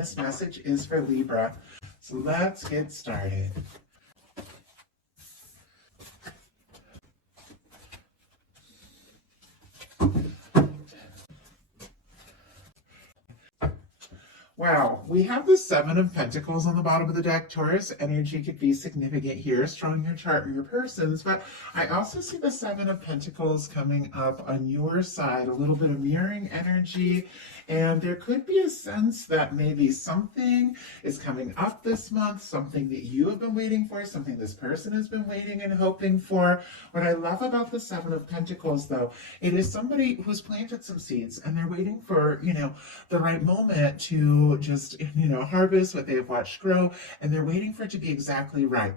this message is for Libra. So let's get started. Wow, we have the Seven of Pentacles on the bottom of the deck. Taurus energy could be significant here, strong in your chart or your person's, but I also see the Seven of Pentacles coming up on your side, a little bit of mirroring energy, and there could be a sense that maybe something is coming up this month, something that you have been waiting for, something this person has been waiting and hoping for. What I love about the Seven of Pentacles, though, it is somebody who's planted some seeds and they're waiting for, the right moment to just, harvest what they've watched grow, and they're waiting for it to be exactly right.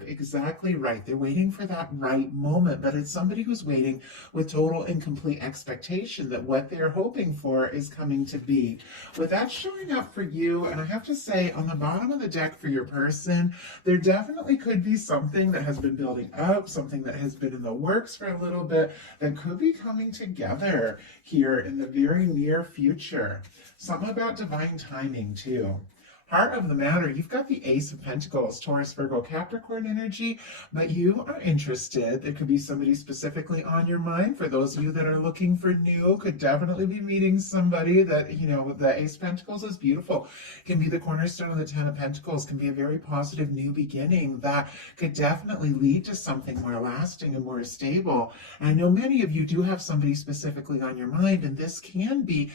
They're waiting for that right moment, but it's somebody who's waiting with total and complete expectation that what they're hoping for is coming to be. With that showing up for you, and I have to say, on the bottom of the deck for your person, there definitely could be something that has been building up, something that has been in the works for a little bit, that could be coming together here in the very near future. Something about divine timing too. Heart of the matter, you've got the Ace of Pentacles, Taurus, Virgo, Capricorn energy, but you are interested. There could be somebody specifically on your mind. For those of you that are looking for new, could definitely be meeting somebody that, the Ace of Pentacles is beautiful. Can be the cornerstone of the Ten of Pentacles, can be a very positive new beginning that could definitely lead to something more lasting and more stable. And I know many of you do have somebody specifically on your mind, and this can be,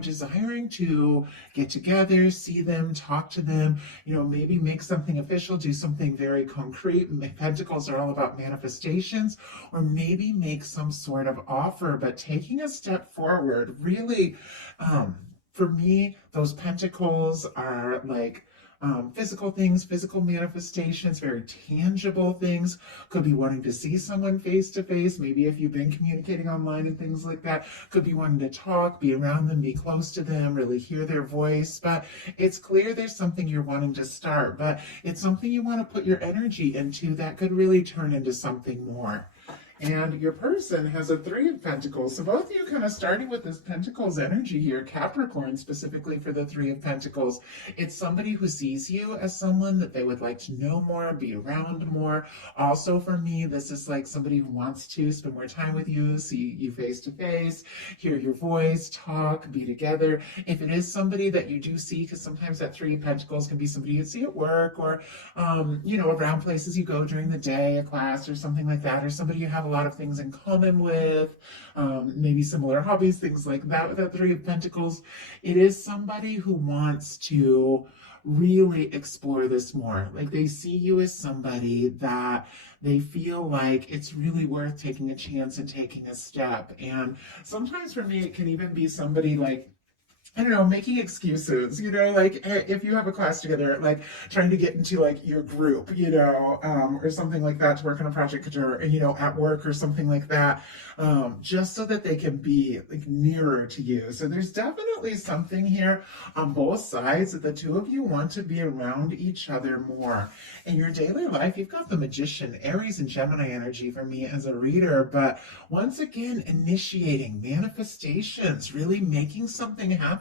desiring to get together, see them, talk to them, maybe make something official, do something very concrete. Pentacles are all about manifestations, or maybe make some sort of offer, but taking a step forward. Really, for me, those pentacles are like physical things, physical manifestations, very tangible things. Could be wanting to see someone face to face. Maybe if you've been communicating online and things like that, could be wanting to talk, be around them, be close to them, really hear their voice. But it's clear there's something you're wanting to start, but it's something you want to put your energy into that could really turn into something more. And your person has a Three of Pentacles. So both of you kind of starting with this Pentacles energy here, Capricorn specifically for the Three of Pentacles. It's somebody who sees you as someone that they would like to know more, be around more. Also for me, this is like somebody who wants to spend more time with you, see you face to face, hear your voice, talk, be together. If it is somebody that you do see, because sometimes that Three of Pentacles can be somebody you see at work or, around places you go during the day, a class or something like that, or somebody you have a lot of things in common with, maybe similar hobbies, things like that. With that Three of Pentacles, it is somebody who wants to really explore this more. Like they see you as somebody that they feel like it's really worth taking a chance and taking a step. And sometimes for me, it can even be somebody like, I don't know, making excuses, like if you have a class together, like trying to get into like your group, or something like that to work on a project or, at work or something like that, just so that they can be like nearer to you. So there's definitely something here on both sides that the two of you want to be around each other more. In your daily life, you've got the Magician, Aries and Gemini energy for me as a reader, but once again, initiating manifestations, really making something happen.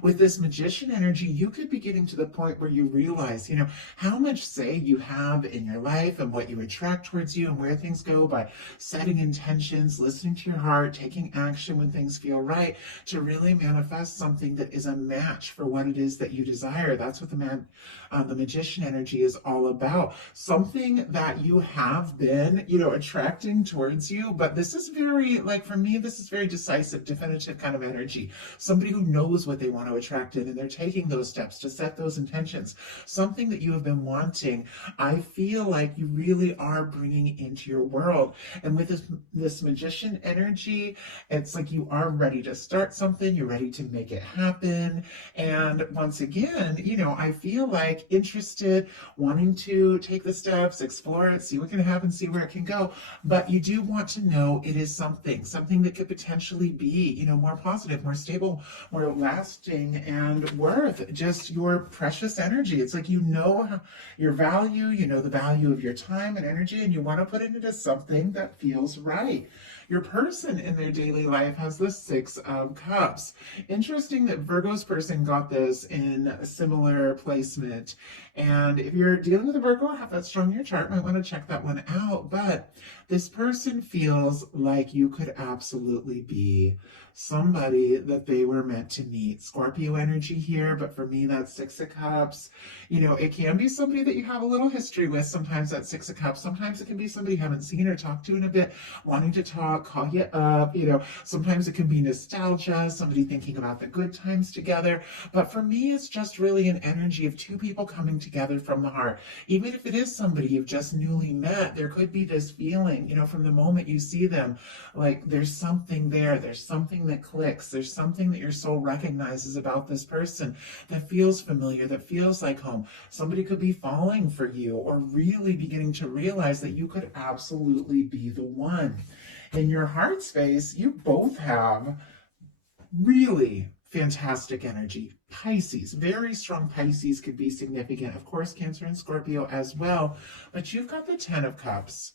With this Magician energy, you could be getting to the point where you realize, how much say you have in your life and what you attract towards you and where things go by setting intentions, listening to your heart, taking action when things feel right to really manifest something that is a match for what it is that you desire. That's what the Magician energy is all about. Something that you have been, attracting towards you, but this is very, like for me, this is very decisive, definitive kind of energy. Somebody who knows what they want to attract in, and they're taking those steps to set those intentions. Something that you have been wanting, I feel like you really are bringing into your world. And with this Magician energy, it's like you are ready to start something, you're ready to make it happen. And once again, I feel like interested, wanting to take the steps, explore it, see what can happen, see where it can go. But you do want to know it is something that could potentially be, more positive, more stable, more lasting, and worth just your precious energy. It's like your value, the value of your time and energy, and you want to put it into something that feels right. Your person in their daily life has the Six of Cups. Interesting that Virgo's person got this in a similar placement. And if you're dealing with a Virgo or have that strong in your chart, might want to check that one out. But this person feels like you could absolutely be somebody that they were meant to meet. Scorpio energy here, but for me, that's Six of Cups. You know, it can be somebody that you have a little history with. Sometimes that's Six of Cups. Sometimes it can be somebody you haven't seen or talked to in a bit, wanting to talk, call you up. You know, sometimes it can be nostalgia, somebody thinking about the good times together. But for me, it's just really an energy of two people coming together from the heart. Even if it is somebody you've just newly met, there could be this feeling, you know, from the moment you see them, like there's something there. There's something that clicks. There's something that your soul recognizes about this person that feels familiar, that feels like home. Somebody could be falling for you or really beginning to realize that you could absolutely be the one. In your heart space, you both have really fantastic energy. Pisces, very strong Pisces could be significant. Of course, Cancer and Scorpio as well. But you've got the Ten of Cups.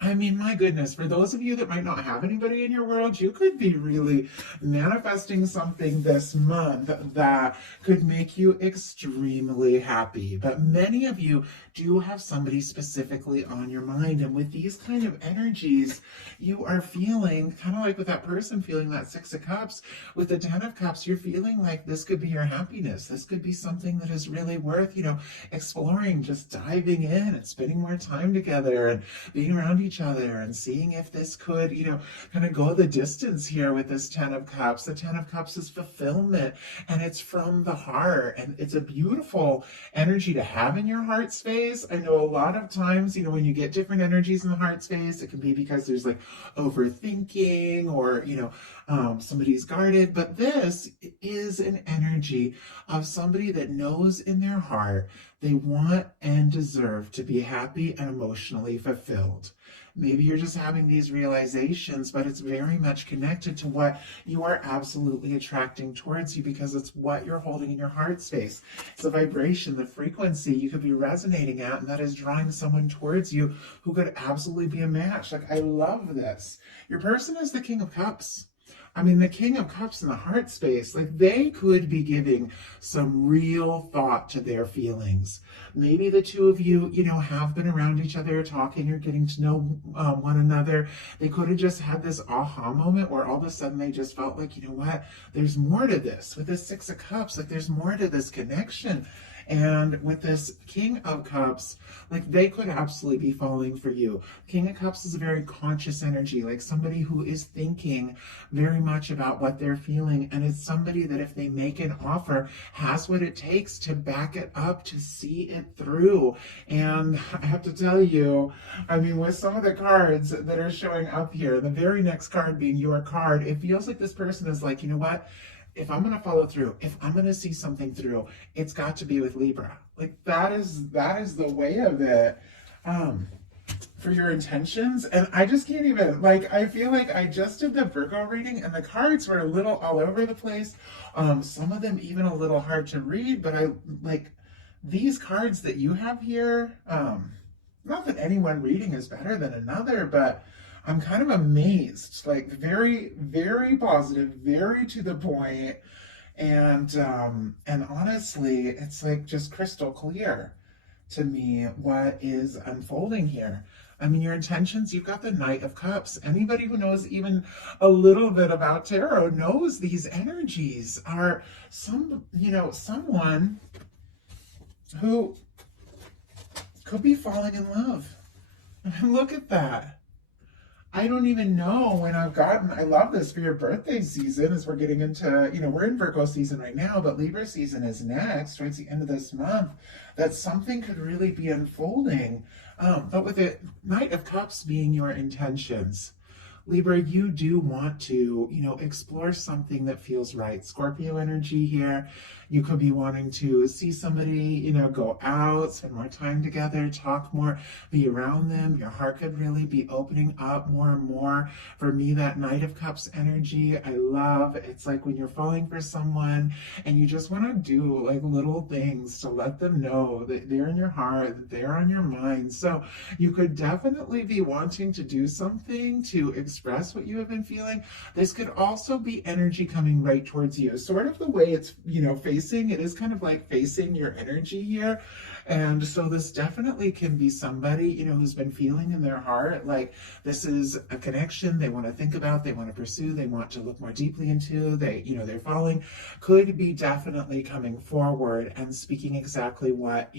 I mean, my goodness, for those of you that might not have anybody in your world, you could be really manifesting something this month that could make you extremely happy. But many of you do have somebody specifically on your mind. And with these kind of energies, you are feeling kind of like with that person feeling that Six of Cups. With the Ten of Cups, you're feeling like this could be your happiness. This could be something that is really worth, you know, exploring, just diving in and spending more time together and being around each other and seeing if this could, you know, kind of go the distance here with this Ten of Cups. The Ten of Cups is fulfillment, and it's from the heart, and it's a beautiful energy to have in your heart space. I know a lot of times, you know, when you get different energies in the heart space, it can be because there's like overthinking or, you know, somebody's guarded, but this is an energy of somebody that knows in their heart they want and deserve to be happy and emotionally fulfilled. Maybe you're just having these realizations, but it's very much connected to what you are absolutely attracting towards you because it's what you're holding in your heart space. It's the vibration, the frequency you could be resonating at, and that is drawing someone towards you who could absolutely be a match. Like, I love this. Your person is the King of Cups. I mean, the King of Cups in the heart space, like they could be giving some real thought to their feelings. Maybe the two of you, you know, have been around each other talking or getting to know one another. They could have just had this aha moment where all of a sudden they just felt like, you know what, there's more to this. With this Six of Cups, like there's more to this connection. And with this King of Cups, like they could absolutely be falling for you. King of Cups is a very conscious energy, like somebody who is thinking very much about what they're feeling. And it's somebody that if they make an offer, has what it takes to back it up, to see it through. And I have to tell you, I mean, with some of the cards that are showing up here, the very next card being your card, it feels like this person is like, you know what? If I'm going to follow through, if I'm going to see something through, it's got to be with Libra. Like that is the way of it for your intentions. And I just can't even, like, I feel like I just did the Virgo reading and the cards were a little all over the place. Some of them even a little hard to read, but I like these cards that you have here. Not that anyone reading is better than another, but I'm kind of amazed, like very, very positive, very to the point, and honestly, it's like just crystal clear to me what is unfolding here. I mean, your intentions, you've got the Knight of Cups. Anybody who knows even a little bit about tarot knows these energies are someone who could be falling in love. And look at that. I don't even know when I love this for your birthday season as we're getting into, you know, we're in Virgo season right now, but Libra season is next, towards the end of this month, that something could really be unfolding. But with the Knight of Cups being your intentions, Libra, you do want to, you know, explore something that feels right. Scorpio energy here. You could be wanting to see somebody, go out, spend more time together, talk more, be around them. Your heart could really be opening up more and more. For me, that Knight of Cups energy, I love. It's like when you're falling for someone and you just want to do like little things to let them know that they're in your heart, that they're on your mind. So you could definitely be wanting to do something to express what you have been feeling. This could also be energy coming right towards you. Sort of the way it's, facing, it is kind of like facing your energy here. And so this definitely can be somebody, who's been feeling in their heart like this is a connection they want to think about, they want to pursue, they want to look more deeply into, they're falling, could be definitely coming forward and speaking exactly what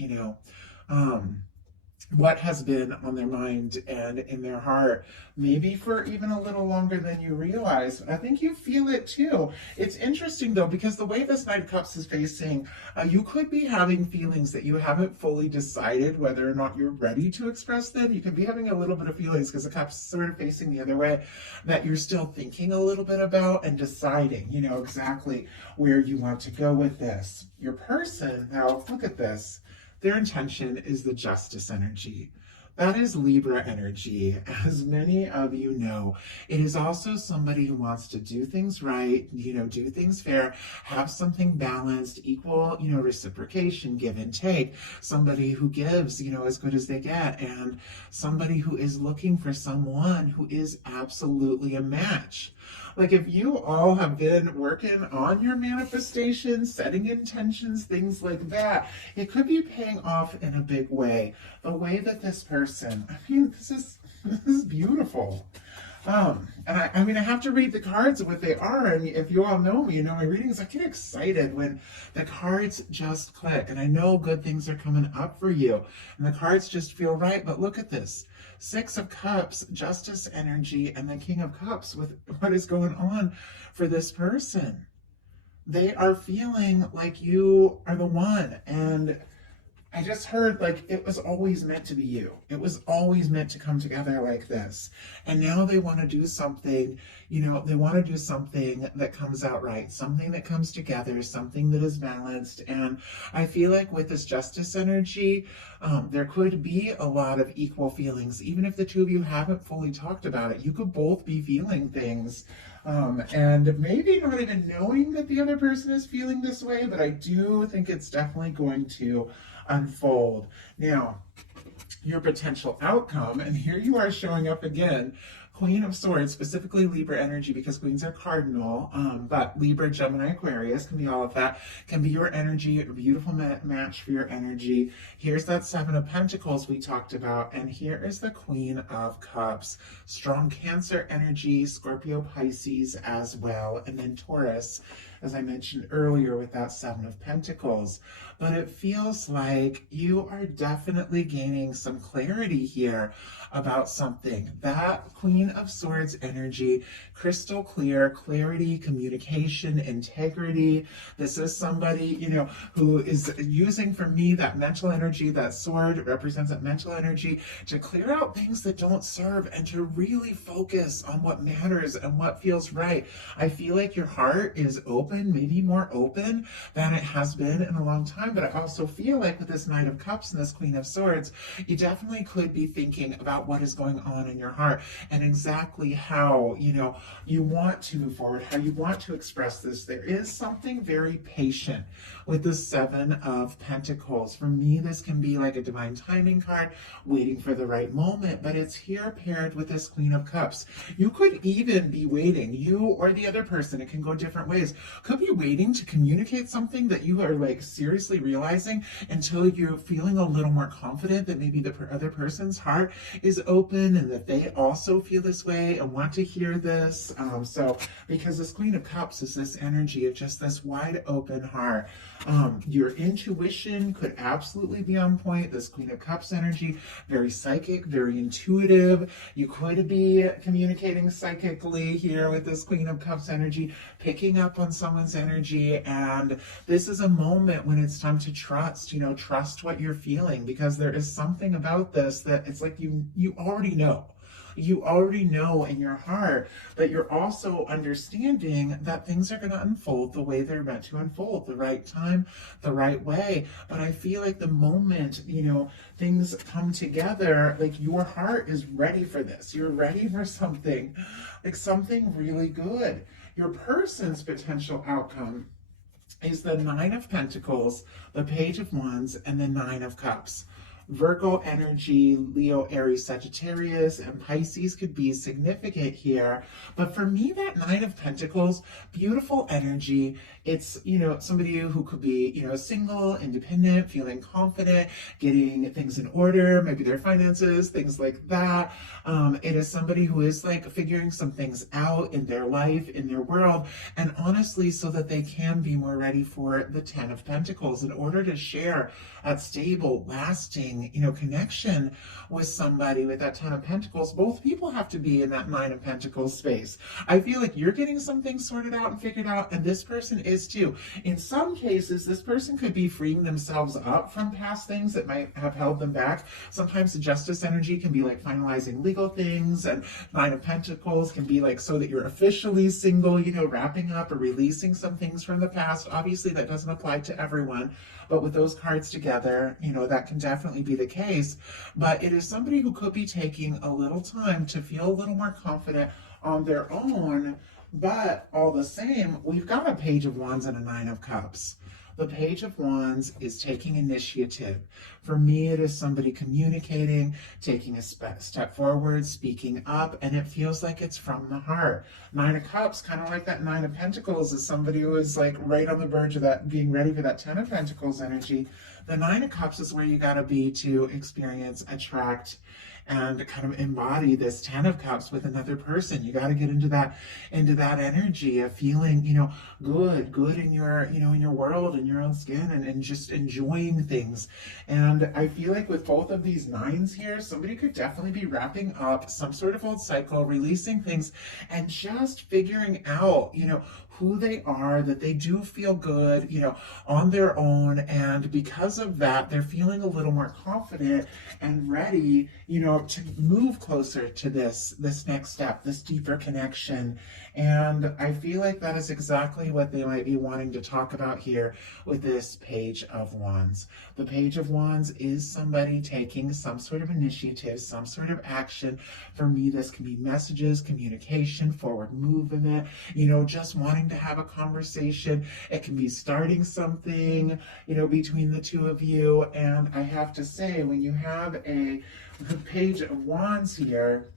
has been on their mind and in their heart, maybe for even a little longer than you realize. I think you feel it too. It's interesting though, because the way this Knight of Cups is facing, you could be having feelings that you haven't fully decided whether or not you're ready to express them. You can be having a little bit of feelings because the cup's sort of facing the other way that you're still thinking a little bit about and deciding, exactly where you want to go with this. Your person, now look at this. Their intention is the Justice energy. That is Libra energy. As many of you know, it is also somebody who wants to do things right, do things fair, have something balanced, equal, reciprocation, give and take. Somebody who gives, as good as they get, and somebody who is looking for someone who is absolutely a match. Like if you all have been working on your manifestation, setting intentions, things like that, it could be paying off in a big way. The way that this person, this is beautiful. And I have to read the cards of what they are. And if you all know me, my readings, I get excited when the cards just click. And I know good things are coming up for you. And the cards just feel right. But look at this. 6 of Cups, Justice energy, and the King of Cups with what is going on for this person. They are feeling like you are the one. And I just heard like it was always meant to be you. It was always meant to come together like this. And now they want to do something, they want to do something that comes out right, something that comes together, something that is balanced. And I feel like with this Justice energy, there could be a lot of equal feelings. Even if the two of you haven't fully talked about it, you could both be feeling things. And maybe not even knowing that the other person is feeling this way, but I do think it's definitely going to unfold. Now, your potential outcome, and here you are showing up again, Queen of Swords, specifically Libra energy because queens are cardinal, but Libra, Gemini, Aquarius can be all of that, can be your energy, a beautiful match for your energy. Here's that 7 of Pentacles we talked about, and here is the Queen of Cups. Strong Cancer energy, Scorpio, Pisces as well, and then Taurus, as I mentioned earlier with that 7 of Pentacles. But it feels like you are definitely gaining some clarity here about something. That Queen of Swords energy, crystal clear, clarity, communication, integrity. This is somebody, who is using, for me, that mental energy. That sword represents that mental energy to clear out things that don't serve and to really focus on what matters and what feels right. I feel like your heart is open, maybe more open than it has been in a long time. But I also feel like with this Knight of Cups and this Queen of Swords, you definitely could be thinking about what is going on in your heart and exactly how, you want to move forward, how you want to express this. There is something very patient with the 7 of Pentacles. For me, this can be like a divine timing card, waiting for the right moment, but it's here paired with this Queen of Cups. You could even be waiting, you or the other person, it can go different ways, could be waiting to communicate something that you are like seriously realizing until you're feeling a little more confident that maybe the other person's heart is open and that they also feel this way and want to hear this. So because this Queen of Cups is this energy of just this wide open heart. Your intuition could absolutely be on point. This Queen of Cups energy, very psychic, very intuitive. You could be communicating psychically here with this Queen of Cups energy, picking up on someone's energy. And this is a moment when it's time to trust, trust what you're feeling, because there is something about this that it's like you already know. You already know in your heart, but you're also understanding that things are going to unfold the way they're meant to unfold, the right time, the right way. But I feel like the moment, things come together, like your heart is ready for this. You're ready for something, like something really good. Your person's potential outcome is the Nine of Pentacles, the Page of Wands, and the Nine of Cups. Virgo energy, Leo, Aries, Sagittarius, and Pisces could be significant here. But for me, that Nine of Pentacles, beautiful energy. It's, somebody who could be, single, independent, feeling confident, getting things in order, maybe their finances, things like that. It is somebody who is like figuring some things out in their life, in their world, and honestly, so that they can be more ready for the Ten of Pentacles in order to share that stable, lasting, connection with somebody with that Ten of Pentacles. Both people have to be in that Nine of Pentacles space. I feel like you're getting something sorted out and figured out, and this person is too. In some cases, this person could be freeing themselves up from past things that might have held them back. Sometimes the Justice energy can be like finalizing legal things, and Nine of Pentacles can be like so that you're officially single, wrapping up or releasing some things from the past. Obviously, that doesn't apply to everyone, but with those cards together, that can definitely be the case. But it is somebody who could be taking a little time to feel a little more confident on their own. But all the same, we've got a Page of Wands and a Nine of Cups. The Page of Wands is taking initiative. For me, it is somebody communicating, taking a step forward, speaking up, and it feels like it's from the heart. Nine of Cups, kind of like that Nine of Pentacles, is somebody who is like right on the verge of that, being ready for that Ten of Pentacles energy. The Nine of Cups is where you got to be to experience, attract, and kind of embody this Ten of Cups with another person. You got to get into that energy of feeling, good in your, in your world, in your own skin, and just enjoying things. And I feel like with both of these nines here, somebody could definitely be wrapping up some sort of old cycle, releasing things, and just figuring out, who they are, that they do feel good, on their own. And because of that, they're feeling a little more confident and ready, to move closer to this next step, this deeper connection. And I feel like that is exactly what they might be wanting to talk about here with this Page of Wands. The Page of Wands is somebody taking some sort of initiative, some sort of action. For me, this can be messages, communication, forward movement, just wanting to have a conversation. It can be starting something, between the two of you. And I have to say, when you have a Page of Wands here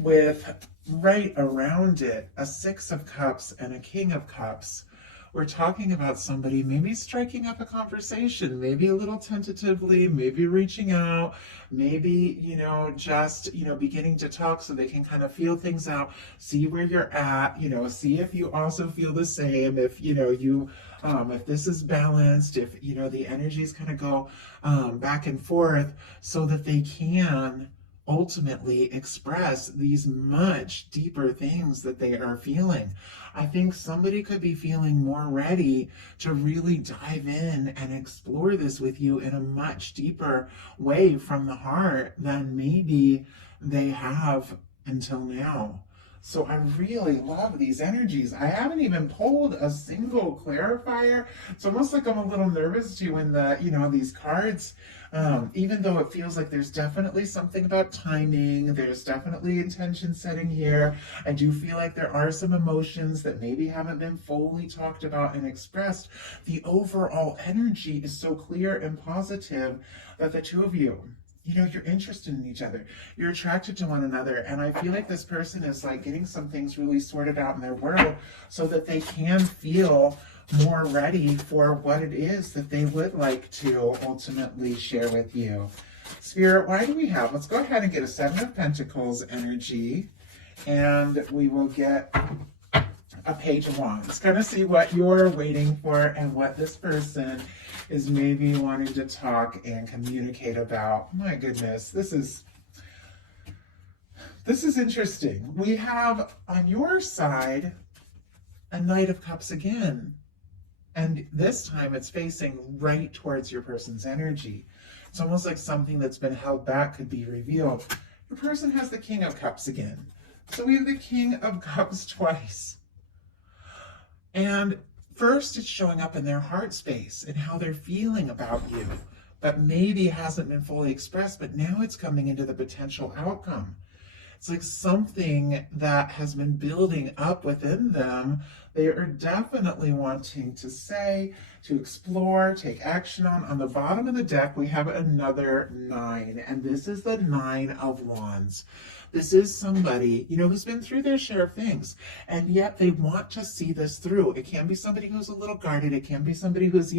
with right around it a Six of Cups and a King of Cups, we're talking about somebody maybe striking up a conversation, maybe a little tentatively, maybe reaching out, maybe, just, beginning to talk so they can kind of feel things out, see where you're at, see if you also feel the same, if, if this is balanced, if, the energies kind of go back and forth so that they can ultimately express these much deeper things that they are feeling. I think somebody could be feeling more ready to really dive in and explore this with you in a much deeper way from the heart than maybe they have until now. So I really love these energies. I haven't even pulled a single clarifier. It's almost like I'm a little nervous too when these cards, even though it feels like there's definitely something about timing, there's definitely intention setting here. I do feel like there are some emotions that maybe haven't been fully talked about and expressed. The overall energy is so clear and positive that the two of you, you're interested in each other. You're attracted to one another. And I feel like this person is like getting some things really sorted out in their world so that they can feel more ready for what it is that they would like to ultimately share with you. Spirit, why do we have? Let's go ahead and get a Seven of Pentacles energy. And we will get a Page of Wands. Kind of see what you're waiting for and what this person is maybe wanting to talk and communicate about. My goodness, this is interesting. We have on your side a Knight of Cups again. And this time it's facing right towards your person's energy. It's almost like something that's been held back could be revealed. the person has the King of Cups again. So we have the King of Cups twice. And first it's showing up in their heart space and how they're feeling about you, but maybe it hasn't been fully expressed, but now it's coming into the potential outcome. It's like something that has been building up within them. They are definitely wanting to say, to explore, take action on. On the bottom of the deck, we have another 9, and this is the 9 of Wands. This is somebody, who's been through their share of things, and yet they want to see this through. It can be somebody who's a little guarded. It can be somebody who's,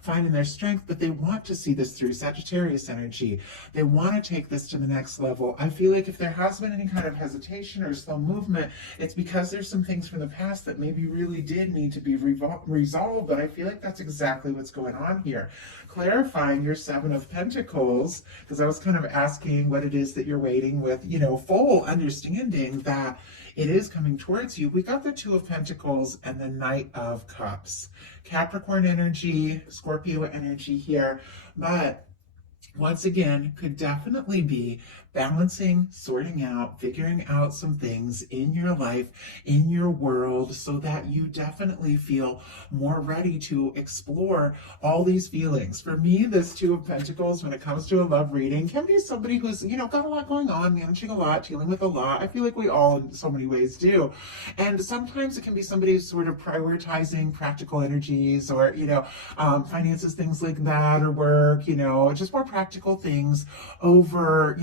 finding their strength, but they want to see this through. Sagittarius energy. They want to take this to the next level. I feel like if there has been any kind of hesitation or slow movement, it's because there's some things from the past that maybe really did need to be resolved, but I feel like that's exactly what's going on here. Clarifying your 7 of Pentacles, because I was kind of asking what it is that you're waiting with, full understanding that it is coming towards you. We got the 2 of Pentacles and the Knight of Cups. Capricorn energy, Scorpio energy here, but once again, could definitely be balancing, sorting out, figuring out some things in your life, in your world, so that you definitely feel more ready to explore all these feelings. For me, this 2 of Pentacles, when it comes to a love reading, can be somebody who's, got a lot going on, managing a lot, dealing with a lot. I feel like we all in so many ways do. And sometimes it can be somebody who's sort of prioritizing practical energies or, finances, things like that, or work, just more practical things over,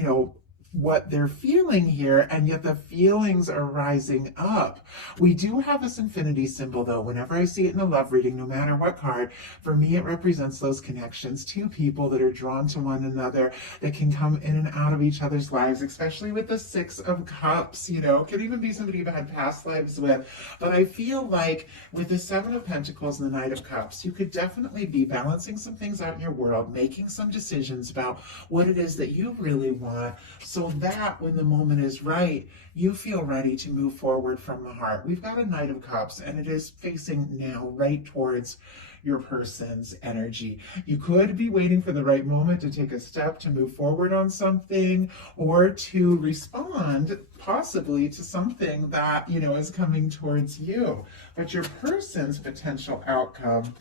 what they're feeling here, and yet the feelings are rising up. We do have this infinity symbol though. Whenever I see it in a love reading, no matter what card, for me it represents those connections, two people that are drawn to one another, that can come in and out of each other's lives, especially with the 6 of Cups, could even be somebody you've had past lives with. But I feel like with the 7 of Pentacles and the Knight of Cups, you could definitely be balancing some things out in your world, making some decisions about what it is that you really want, so that when the moment is right, you feel ready to move forward from the heart. We've got a Knight of Cups, and it is facing now right towards your person's energy. You could be waiting for the right moment to take a step to move forward on something, or to respond possibly to something that, is coming towards you. But your person's potential outcome,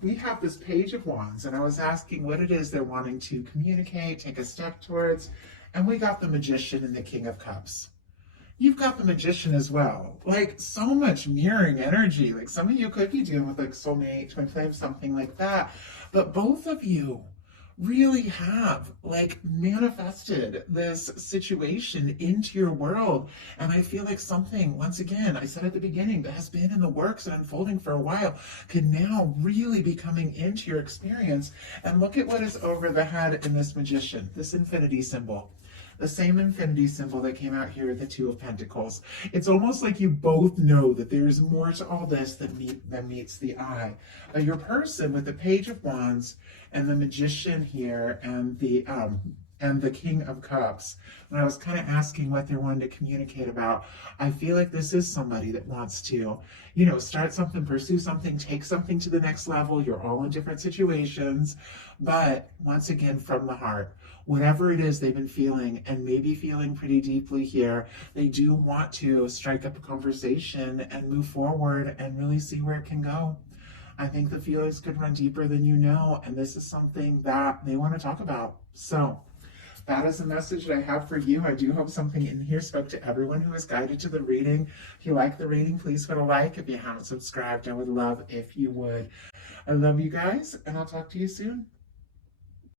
we have this Page of Wands, and I was asking what it is they're wanting to communicate, take a step towards, and we got the Magician and the King of Cups. You've got the Magician as well. Like, so much mirroring energy. Like, some of you could be dealing with like soulmate, twin flame, something like that. But both of you really have like manifested this situation into your world. And I feel like something, once again, I said at the beginning, that has been in the works and unfolding for a while, could now really be coming into your experience. And look at what is over the head in this Magician, this infinity symbol. The same infinity symbol that came out here with the 2 of Pentacles. It's almost like you both know that there's more to all this than meets the eye. But your person with the Page of Wands and the Magician here and the King of Cups, when I was kind of asking what they're wanting to communicate about, I feel like this is somebody that wants to, start something, pursue something, take something to the next level. You're all in different situations, but once again, from the heart, whatever it is they've been feeling, and maybe feeling pretty deeply here, they do want to strike up a conversation and move forward and really see where it can go. I think the feelings could run deeper than you know, and this is something that they want to talk about. So that is the message that I have for you. I do hope something in here spoke to everyone who was guided to the reading. If you like the reading, please put a like. If you haven't subscribed, I would love if you would. I love you guys, and I'll talk to you soon.